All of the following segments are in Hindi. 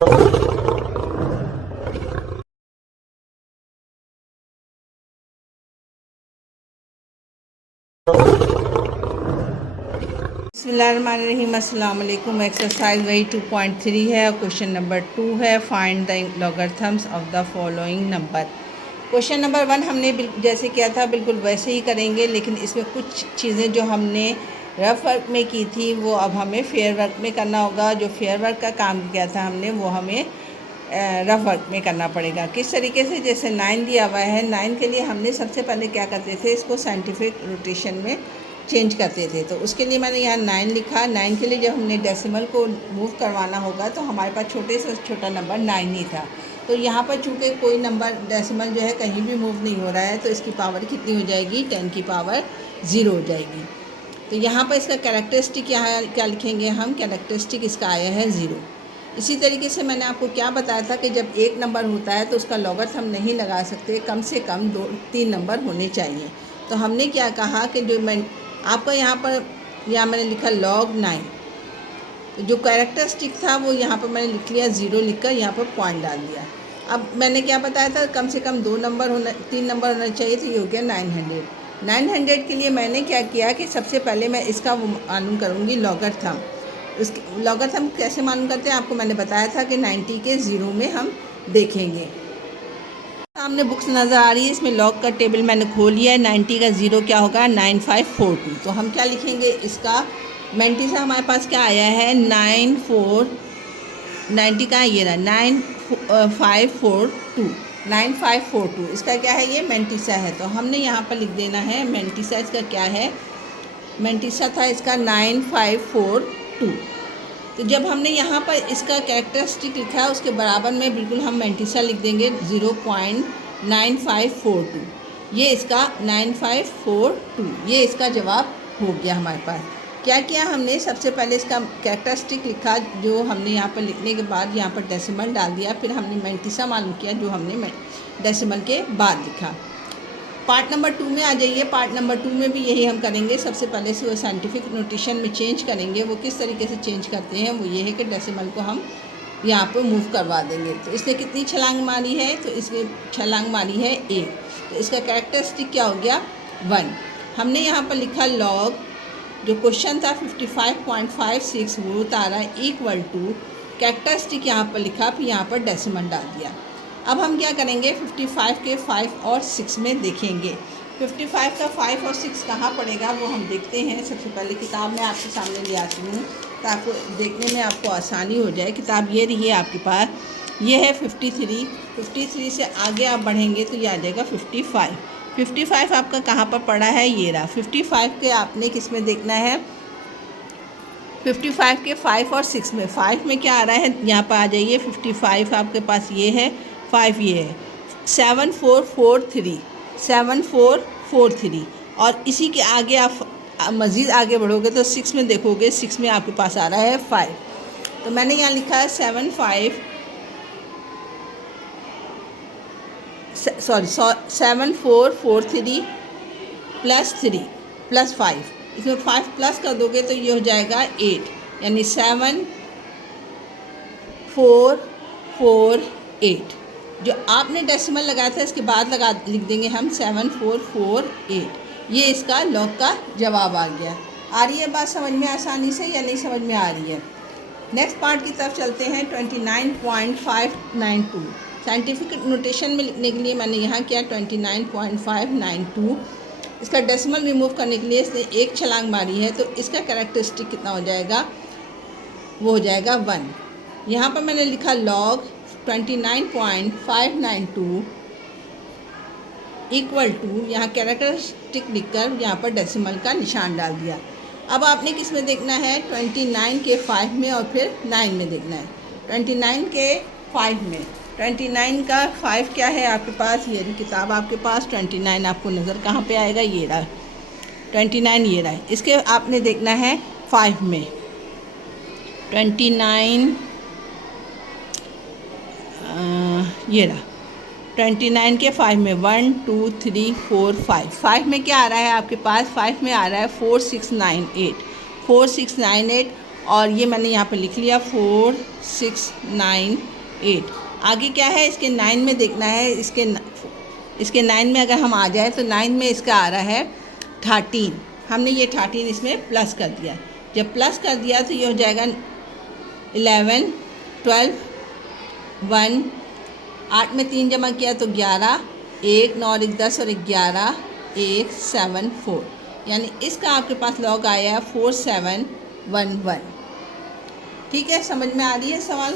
बिस्मिल्लाहिर्रहमानिर्रहीम। अस्सलाम वालेकुम। एक्सरसाइज वही 2.3 है और क्वेश्चन नंबर 2 है, find the logarithms of the following number. Question number 1 हमने जैसे किया था बिल्कुल वैसे ही करेंगे, लेकिन इसमें कुछ चीज़ें जो हमने रफ वर्क में की थी वो अब हमें फेयर वर्क में करना होगा। जो फेयर वर्क का काम किया था हमने वो हमें रफ वर्क में करना पड़ेगा। किस तरीके से, जैसे 9 दिया हुआ है, 9 के लिए हमने सबसे पहले क्या करते थे, इसको साइंटिफिक रोटेशन में चेंज करते थे। तो उसके लिए मैंने यहाँ 9 लिखा। 9 के लिए जब हमने डेसिमल को मूव करवाना होगा तो हमारे पास छोटे से छोटा नंबर 9 ही था। तो यहाँ पर चूँकि कोई नंबर डेसिमल जो है कहीं भी मूव नहीं हो रहा है, तो इसकी पावर कितनी हो जाएगी, 10 की पावर 0 हो जाएगी। तो यहाँ पर इसका कैरेक्टरिस्टिक यहाँ क्या लिखेंगे हम, कैरेक्टरिस्टिक इसका आया है 0। इसी तरीके से मैंने आपको क्या बताया था कि जब एक नंबर होता है तो उसका लॉगरिथम हम नहीं लगा सकते, कम से कम 2-3 नंबर होने चाहिए। तो हमने क्या कहा कि जो मैं आपका यहाँ मैंने लिखा log 9, तो जो कैरेक्टरिस्टिक था वो यहाँ पर मैंने लिख लिया 0 लिखकर यहाँ पर पॉइंट डाल दिया। अब मैंने क्या बताया था, कम से कम 3 नंबर होना चाहिए, तो ये हो गया 900। 900 के लिए मैंने क्या किया कि सबसे पहले मैं इसका मालूम करूँगी लॉगरिथम। उसके लॉगरिथम कैसे मालूम करते हैं आपको मैंने बताया था कि 90 के 0 में हम देखेंगे। सामने बुक्स नज़र आ रही है, इसमें लॉग का टेबल मैंने खोल लिया है। 90 का 0 क्या होगा, 9542। तो हम क्या लिखेंगे, इसका 90 से हमारे पास क्या आया है 90 का ये रहा 9542। इसका क्या है, ये मेंटिसा है। तो हमने यहाँ पर लिख देना है मेंटिसा। इसका क्या है, मेंटिसा था इसका 9542। तो जब हमने यहाँ पर इसका कैरेक्टरिस्टिक लिखा है उसके बराबर में बिल्कुल हम मेंटिसा लिख देंगे 0.9542। ये इसका 9542, ये इसका जवाब हो गया हमारे पास। क्या किया हमने, सबसे पहले इसका कैरेक्टरिस्टिक लिखा, जो हमने यहाँ पर लिखने के बाद यहाँ पर डेसिमल डाल दिया, फिर हमने मेंटिसा मालूम किया जो हमने डेसिमल के बाद लिखा। पार्ट नंबर 2 में आ जाइए। पार्ट नंबर 2 में भी यही हम करेंगे। सबसे पहले से वो साइंटिफिक नोटेशन में चेंज करेंगे। वो किस तरीके से चेंज करते हैं, वो ये है कि डेसिमल को हम यहाँ पे मूव करवा देंगे। तो इसने कितनी छलांग मारी है, तो इसने छलांग मारी है 1। तो इसका कैरेक्टरिस्टिक क्या हो गया, 1। हमने यहाँ पर लिखा लॉग, जो क्वेश्चन था 55.56 वो तारा इक्वल टू कैरेक्टरिस्टिक यहाँ पर लिखा, फिर यहाँ पर डेसिमल डाल दिया। अब हम क्या करेंगे, 55 के 5 और 6 में देखेंगे। 55 का 5 और 6 कहाँ पड़ेगा वो हम देखते हैं। सबसे पहले किताब मैं आपके सामने ले आती हूँ ताकि देखने में आपको आसानी हो जाए। किताब ये रही है आपके पास, ये है 53 से आगे आप बढ़ेंगे तो ये आ जाएगा 55 आपका कहाँ पर पड़ा है, ये रहा। 55 के आपने किस में देखना है, 55 के 5 और 6 में। 5 में क्या आ रहा है, यहाँ पर आ जाइए। 55 आपके पास ये है, 5 ये है, 7443 और इसी के आगे आप मज़ीद आगे बढ़ोगे तो 6 में देखोगे, 6 में आपके पास आ रहा है 5। तो मैंने यहाँ लिखा है 7443 प्लस 3 प्लस 5। इसमें 5 प्लस कर दोगे तो ये हो जाएगा 8, यानी 7448। जो आपने डेसिमल लगाया था इसके बाद लिख देंगे हम 7448। ये इसका लॉग का जवाब आ गया। आ रही है बात समझ में आसानी से या नहीं समझ में आ रही है। नेक्स्ट पार्ट की तरफ चलते हैं। 29.592 साइंटिफिक नोटेशन में लिखने के लिए मैंने यहाँ किया 29.592। इसका डेसिमल रिमूव करने के लिए इसने एक छलांग मारी है, तो इसका कैरेक्टरिस्टिक कितना हो जाएगा, वो हो जाएगा 1। यहाँ पर मैंने लिखा लॉग 29.592 इक्वल टू, यहाँ कैरेक्टरिस्टिक लिखकर यहाँ पर डेसिमल का निशान डाल दिया। अब आपने किस में देखना है, 29 के 5 में और फिर 9 में देखना है। 29 के 5 में, 29 का 5 क्या है आपके पास, ये किताब आपके पास। 29 आपको नज़र कहाँ पे आएगा, ये रहा 29, ये रहा। इसके आपने देखना है 5 में। 29 ये रहा 29 के 5 में 1 2 3 4 5। 5 में क्या आ रहा है आपके पास, 5 में आ रहा है 4698 और ये मैंने यहाँ पे लिख लिया 4 6 9 8। आगे क्या है, इसके 9 में देखना है, इसके 9 में अगर हम आ जाए तो 9 में इसका आ रहा है 13। हमने ये 13 इसमें प्लस कर दिया। जब प्लस कर दिया तो ये हो जाएगा 11 12 1, 8 में 3 जमा किया तो 11, 1 9 और 1 10 और 11 1 7 4, यानी इसका आपके पास लॉग आया है 4711। ठीक है, समझ में आ रही है सवाल।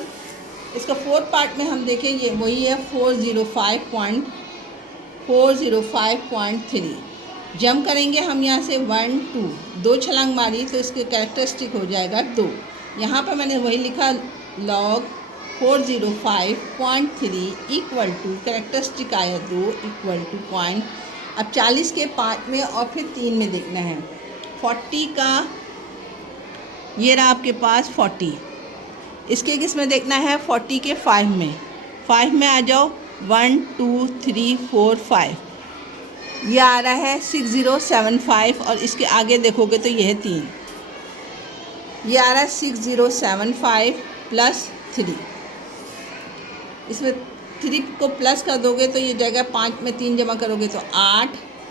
इसका फोर्थ पार्ट में हम देखें, ये वही है 405.3। जम करेंगे हम यहाँ से 1 2, 2 छलांग मारी तो इसके कैरेक्टरिस्टिक हो जाएगा 2। यहाँ पर मैंने वही लिखा लॉग 405.3 इक्वल टू कैरेक्टरिस्टिक आया 2 इक्वल टू पॉइंट। अब 40 के 5 में और फिर 3 में देखना है। 40 का ये रहा आपके पास 40, इसके किस में देखना है, 40 के 5 में। 5 में आ जाओ, 1 2 3 4 5, ये आ रहा है 6075 और इसके आगे देखोगे तो ये है 3, ये आ रहा है 6075 प्लस 3। इसमें 3 को प्लस कर दोगे तो ये जाएगा 5 में 3 जमा करोगे तो 8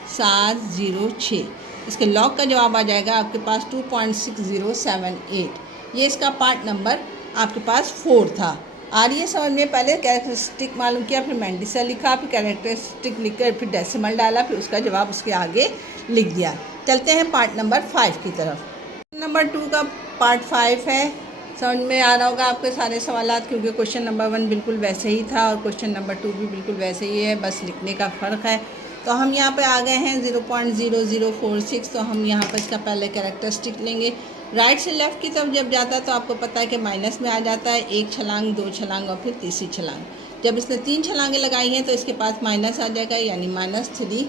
7 0 6। इसके लॉग का जवाब आ जाएगा आपके पास 2.6078। ये इसका पार्ट नंबर आपके पास 4 था। आ रही है समझ में। पहले कैरेक्टरिस्टिक मालूम किया, फिर मैंडिसा लिखा, फिर कैरेक्टरिस्टिक लिखकर फिर डेसिमल डाला, फिर उसका जवाब उसके आगे लिख दिया। चलते हैं पार्ट नंबर 5 की तरफ। नंबर 2 का पार्ट 5 है। समझ में आ रहा होगा आपके सारे सवालात, क्योंकि क्वेश्चन नंबर 1 बिल्कुल वैसे ही था और क्वेश्चन नंबर 2 भी बिल्कुल वैसे ही है, बस लिखने का फ़र्क है। तो हम यहाँ पे आ गए हैं 0.0046। तो हम यहाँ पर इसका पहले कैरेक्टरिस्टिक लेंगे। राइट से लेफ़्ट की तरफ जब जाता है तो आपको पता है कि माइनस में आ जाता है, 1 छलांग 2 छलांग और फिर तीसरी छलांग। जब इसने 3 छलांगें लगाई हैं तो इसके पास माइनस आ जाएगा, यानी -3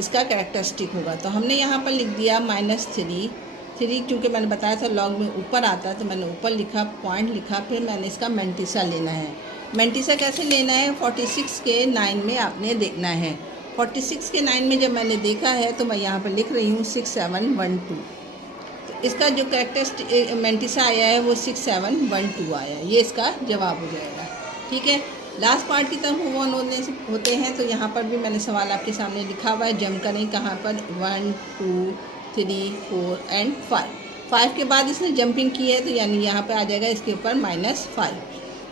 इसका कैरेक्टरिस्टिक होगा। तो हमने यहाँ पर लिख दिया -3। क्योंकि मैंने बताया था लॉग में ऊपर आता है तो मैंने ऊपर लिखा, पॉइंट लिखा, फिर मैंने इसका मैंटिसा लेना है। मैंटिसा कैसे लेना है, 46 के 9 में आपने देखना है। 46 के 9 में जब मैंने देखा है तो मैं यहाँ पर लिख रही हूँ 6712। तो इसका जो कैरेक्टरिस्टिक मैंटिसा आया है वो 6712 आया, ये इसका जवाब हो जाएगा। ठीक है, लास्ट पार्ट की तरफ मूव ऑन होते हैं। तो यहाँ पर भी मैंने सवाल आपके सामने लिखा हुआ है, जम करें कहाँ पर, 1 2 3 4 एंड 5। 5 के बाद इसने जंपिंग की है तो यानी यहाँ पे आ जाएगा इसके ऊपर -5,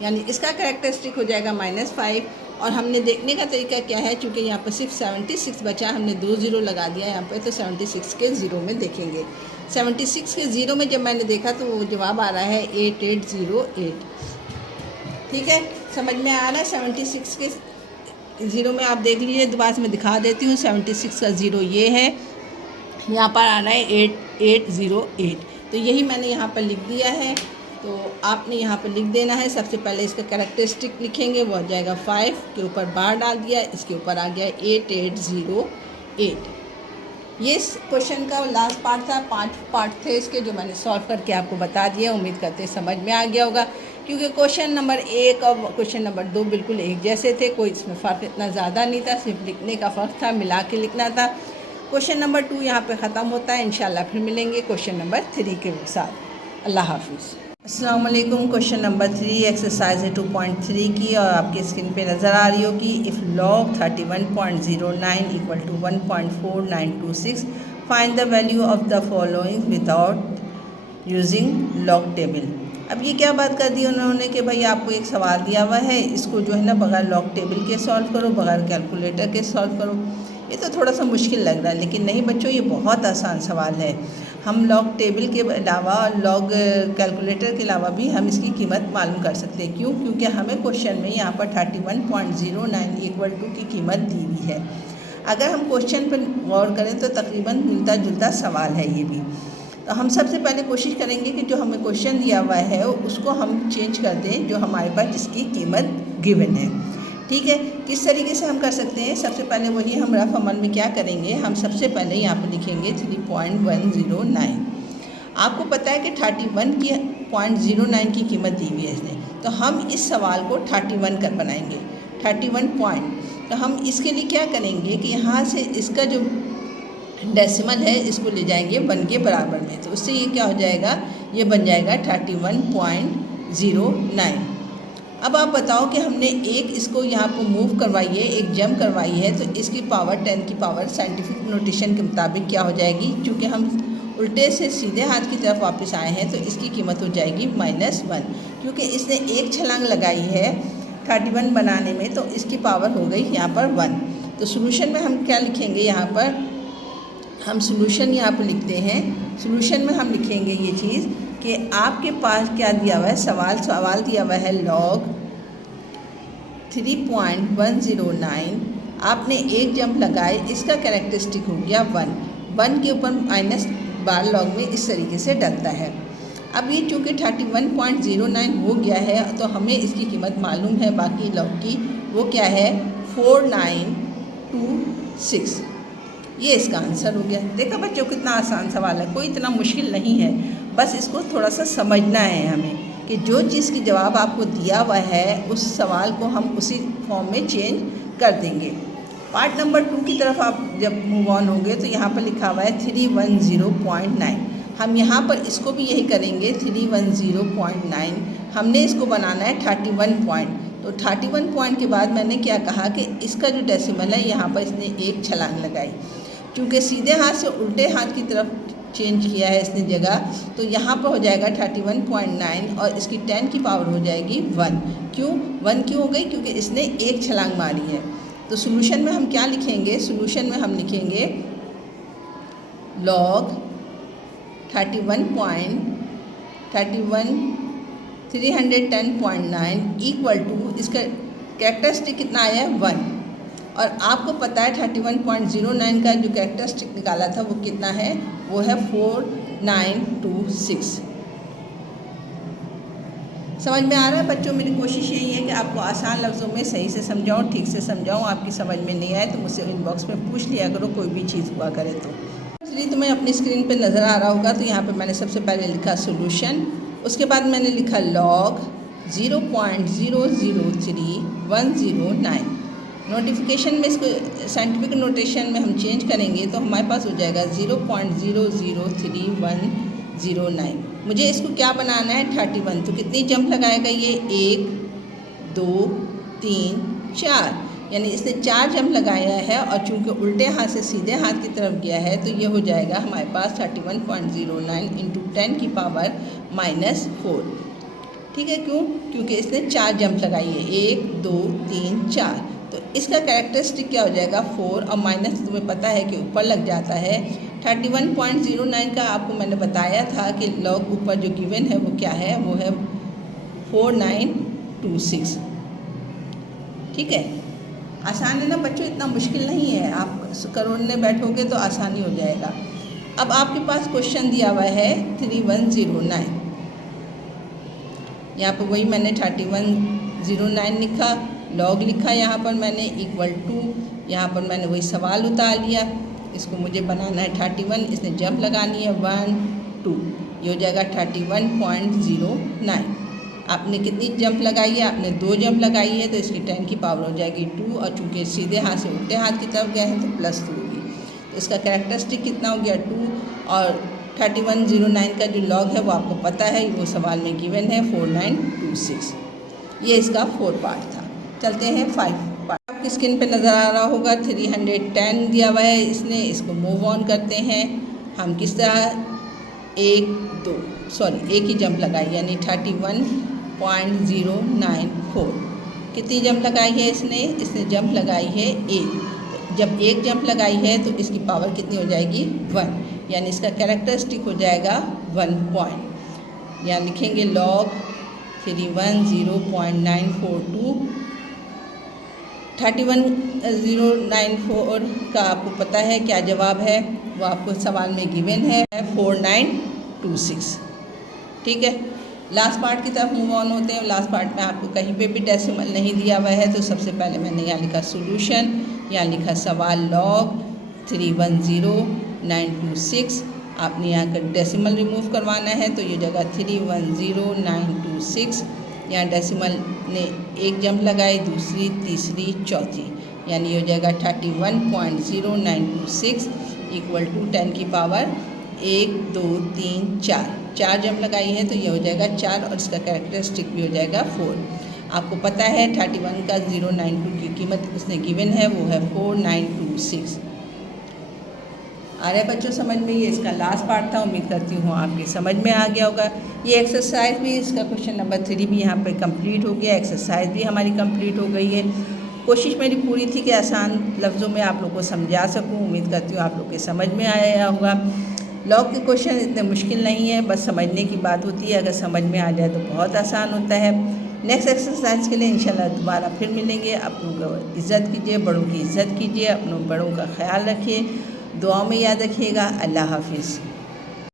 यानी इसका कैरेक्टरिस्टिक हो जाएगा -5। और हमने देखने का तरीका क्या है, चूँकि यहाँ पर सिर्फ 76 बचा, हमने 2 0 लगा दिया यहाँ पे, तो 76 के 0 में देखेंगे। 76 के 0 में जब मैंने देखा तो वो जवाब आ रहा है 8808। ठीक है, समझ में आ रहा है। 76 के 0 में आप देख लीजिए, दोबारा से मैं दिखा देती हूँ। 76 का 0 ये है, यहाँ पर आ रहा है 8808। तो यही मैंने यहाँ पर लिख दिया है। तो आपने यहाँ पर लिख देना है। सबसे पहले इसका कैरेक्टरिस्टिक लिखेंगे, वो आ जाएगा 5 के ऊपर बार डाल दिया, इसके ऊपर आ गया 8808। ये इस क्वेश्चन का लास्ट पार्ट था। 5 पार्ट थे इसके जो मैंने सॉल्व करके आपको बता दिया। उम्मीद करते समझ में आ गया होगा, क्योंकि क्वेश्चन नंबर 1 और क्वेश्चन नंबर 2 बिल्कुल एक जैसे थे, कोई इसमें फ़र्क इतना ज़्यादा नहीं था, सिर्फ लिखने का फ़र्क था, मिला के लिखना था। क्वेश्चन नंबर 2 यहाँ पे ख़त्म होता है। इंशाल्लाह फिर मिलेंगे क्वेश्चन नंबर 3 के साथ। अल्लाह हाफिज़। अस्सलाम वालेकुम। क्वेश्चन नंबर 3 एक्सरसाइज है 2.3 की, और आपकी स्क्रीन पे नज़र आ रही होगी। If log 31.09 equal to 1.4926 find the value of the following without using log table. अब ये क्या बात कर दी उन्होंने कि भाई आपको एक सवाल दिया हुआ है, इसको जो है ना बगैर लॉग टेबल के सॉल्व करो, बगैर कैलकुलेटर के सॉल्व करो। ये तो थोड़ा सा मुश्किल लग रहा है, लेकिन नहीं बच्चों, ये बहुत आसान सवाल है। हम लॉग टेबल के अलावा, लॉग कैलकुलेटर के अलावा भी हम इसकी कीमत मालूम कर सकते हैं। क्यों? क्योंकि हमें क्वेश्चन में यहाँ पर 31.09 इक्वल टू की कीमत दी हुई है। अगर हम क्वेश्चन पर गौर करें तो तकरीबन मिलता जुलता सवाल है ये भी। तो हम सबसे पहले कोशिश करेंगे कि जो हमें क्वेश्चन दिया हुआ है उसको हम चेंज कर दें, जो हमारे पास जिसकी कीमत गिवन है। ठीक है, किस तरीके से हम कर सकते हैं? सबसे पहले वही हम रफ अमल में क्या करेंगे, हम सबसे पहले यहाँ पर लिखेंगे 3.109। आपको पता है कि 31.09 की कीमत दी हुई है इसने, तो हम इस सवाल को 31 कर बनाएंगे, 31 पॉइंट। तो हम इसके लिए क्या करेंगे कि यहाँ से इसका जो डेसिमल है इसको ले जाएंगे 1 के बराबर में, तो उससे ये क्या हो जाएगा, ये बन जाएगा 31.09। अब आप बताओ कि हमने एक इसको यहाँ पर मूव करवाई है, एक जंप करवाई है, तो इसकी पावर 10 की पावर साइंटिफिक नोटेशन के मुताबिक क्या हो जाएगी, क्योंकि हम उल्टे से सीधे हाथ की तरफ वापस आए हैं तो इसकी कीमत हो जाएगी -1, क्योंकि इसने एक छलांग लगाई है 31 बनाने में, तो इसकी पावर हो गई यहाँ पर 1। तो सोल्यूशन में हम क्या लिखेंगे, यहाँ पर हम सोल्यूशन यहाँ पर लिखते हैं। सोल्यूशन में हम लिखेंगे ये चीज़ कि आपके पास क्या दिया हुआ है, सवाल दिया हुआ है log 3.109, आपने एक जंप लगाए, इसका कैरेक्टरिस्टिक हो गया 1 के ऊपर माइनस बार लॉग में इस तरीके से डलता है। अब ये चूँकि 31.09 हो गया है तो हमें इसकी कीमत मालूम है बाकी लॉग की, वो क्या है 4926। ये इसका आंसर हो गया। देखा बच्चों कितना आसान सवाल है, कोई इतना मुश्किल नहीं है, बस इसको थोड़ा सा समझना है हमें कि जो चीज़ की जवाब आपको दिया हुआ है उस सवाल को हम उसी फॉर्म में चेंज कर देंगे। पार्ट नंबर 2 की तरफ आप जब मूव ऑन होंगे तो यहाँ पर लिखा हुआ है 310.9, हम यहाँ पर इसको भी यही करेंगे 310.9। हमने इसको बनाना है 31 पॉइंट, तो 31 पॉइंट के बाद मैंने क्या कहा कि इसका जो डेसिमल है यहाँ पर इसने एक छलांग लगाई, क्योंकि सीधे हाथ से उल्टे हाथ की तरफ चेंज किया है इसने जगह, तो यहाँ पर हो जाएगा 31.9 और इसकी 10 की पावर हो जाएगी 1। क्यों 1 क्यों हो गई, क्योंकि इसने एक छलांग मारी है। तो सोल्यूशन में हम क्या लिखेंगे, सोल्यूशन में हम लिखेंगे log 310.9 इक्वल टू इसका कैरेक्टरिस्टिक कितना आया है 1, और आपको पता है 31.09 का जो कैरेक्टरिस्टिक निकाला था वो कितना है, वो है 4926। समझ में आ रहा है बच्चों? मेरी कोशिश यही है कि आपको आसान लफ्ज़ों में सही से समझाऊँ, ठीक से समझाऊँ। आपकी समझ में नहीं आए तो मुझसे इनबॉक्स में पूछ लिया करो, कोई भी चीज़ हुआ करे तो। इसलिए तुम्हें अपनी स्क्रीन पे नज़र आ रहा होगा, तो यहाँ पे मैंने सबसे पहले लिखा सोल्यूशन, उसके बाद मैंने लिखा log 0.003109। नोटिफिकेशन में इसको साइंटिफिक नोटेशन में हम चेंज करेंगे तो हमारे पास हो जाएगा 0.003109। मुझे इसको क्या बनाना है 31, तो कितनी जंप लगाएगा ये 1 2 3 4, यानी इसने 4 जंप लगाया है, और चूँकि उल्टे हाथ से सीधे हाथ की तरफ गया है तो ये हो जाएगा हमारे पास 31.09 इंटू 10 की पावर -4। ठीक है, क्यों, क्योंकि इसने 4 जंप लगाई है 1 2 3 4, तो इसका कैरेक्टरिस्टिक क्या हो जाएगा 4, और माइनस तुम्हें पता है कि ऊपर लग जाता है। 31.09 का आपको मैंने बताया था कि लॉग ऊपर जो गिवन है वो क्या है, वो है 4926। ठीक है, आसान है ना बच्चों, इतना मुश्किल नहीं है, आप करने बैठोगे तो आसानी हो जाएगा। अब आपके पास क्वेश्चन दिया हुआ है 3109, यहाँ पर वही मैंने 3109 लिखा, लॉग लिखा यहाँ पर मैंने इक्वल टू, यहाँ पर मैंने वही सवाल उतार लिया, इसको मुझे बनाना है 31, इसने जंप लगानी है 1 2, ये हो जाएगा 31.09। आपने कितनी जंप लगाई है, आपने 2 जंप लगाई है, तो इसकी 10 की पावर हो जाएगी 2, और चूँकि सीधे हाथ से उल्टे हाथ की तरफ गए हैं तो +2 होगी, तो इसका कैरेक्टरिस्टिक कितना हो गया 2, और 3109 का जो लॉग है वो आपको पता है, वो सवाल में गिवन है 4926। ये इसका 4 पार्ट था। चलते हैं 5 पार्ट। आपकी स्क्रीन पे नज़र आ रहा होगा 310 दिया हुआ है इसने, इसको मूव ऑन करते हैं हम किस तरह, एक ही जंप लगाई, यानी 31.094। कितनी जंप लगाई है इसने जंप लगाई है 1। जब एक जंप लगाई है तो इसकी पावर कितनी हो जाएगी 1, यानी इसका कैरेक्टरिस्टिक हो जाएगा 1 पॉइंट। यहाँ लिखेंगे log 310.942। 31.094 का आपको पता है क्या जवाब है, वो आपको सवाल में गिवन है 4926। ठीक है, लास्ट पार्ट की तरफ मूव ऑन होते हैं। लास्ट पार्ट में आपको कहीं पे भी डेसिमल नहीं दिया हुआ है, तो सबसे पहले मैंने यहाँ लिखा सोल्यूशन, यहाँ लिखा सवाल log 310926। आपने यहाँ का डेसिमल रिमूव करवाना है, तो ये जगह 310926, यहाँ डेसिमल ने एक जंप लगाई, दूसरी तीसरी चौथी, यानी हो जाएगा 31.0926। इक्वल टू 10 की पावर 1 2 3 4 4 जब लगाई है तो ये हो जाएगा 4 और इसका कैरेक्टरिस्टिक भी हो जाएगा 4। आपको पता है 31 का 092 की कीमत उसने गिवन है वो है 4926। आ रहा है बच्चों समझ में? ये इसका लास्ट पार्ट था। उम्मीद करती हूँ आपके समझ में आ गया होगा। ये एक्सरसाइज भी, इसका क्वेश्चन नंबर 3 भी यहाँ पे कंप्लीट हो गया। एक्सरसाइज भी हमारी कंप्लीट हो गई है। कोशिश मेरी पूरी थी कि आसान लफ्ज़ों में आप लोग को समझा सकूँ। उम्मीद करती हूँ आप लोग के समझ में आया होगा। लॉग के क्वेश्चन इतने मुश्किल नहीं है, बस समझने की बात होती है। अगर समझ में आ जाए तो बहुत आसान होता है। नेक्स्ट एक्सरसाइज के लिए इंशाल्लाह दोबारा फिर मिलेंगे। अपनों को इज़्ज़त कीजिए, बड़ों की इज़्ज़त कीजिए, अपनों बड़ों का ख्याल रखिए, दुआओं में याद रखिएगा। अल्लाह हाफिज़।